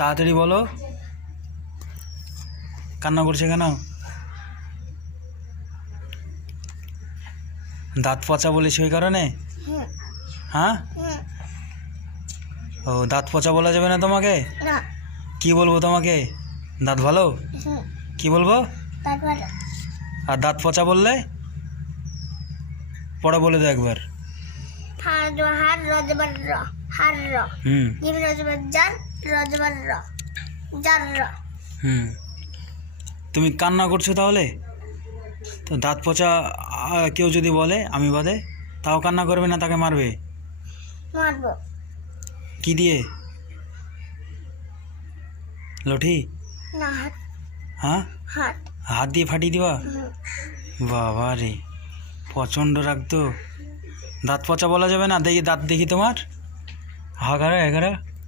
তাড়াতাড়ি বলো, কান্না করছে কেন? দাঁত পচা বলেছি ওই কারণে? হ্যাঁ, ও দাঁত পচা বলা যাবে না তোমাকে? কি বলবো তোমাকে? দাঁত ভালো? কি বলবো? আর দাঁত পচা বললে পড়া বলে দাও একবার। তুমি কান্না করছো তাহলে? তো দাঁত পচা কেউ যদি বলে আমি বাদে, তাও কান্না করবে না, তাকে মারবে? মারবো। কি দিয়ে? লঠি? না, হাত। হ্যাঁ, হাত। হাত দিয়ে ফাটিয়ে দিবা? বাবা রে, প্রচণ্ড রাগ তো। দাঁত পচা বলা যাবে না। দেখি দাঁত দেখি তোমার। হা, এগারো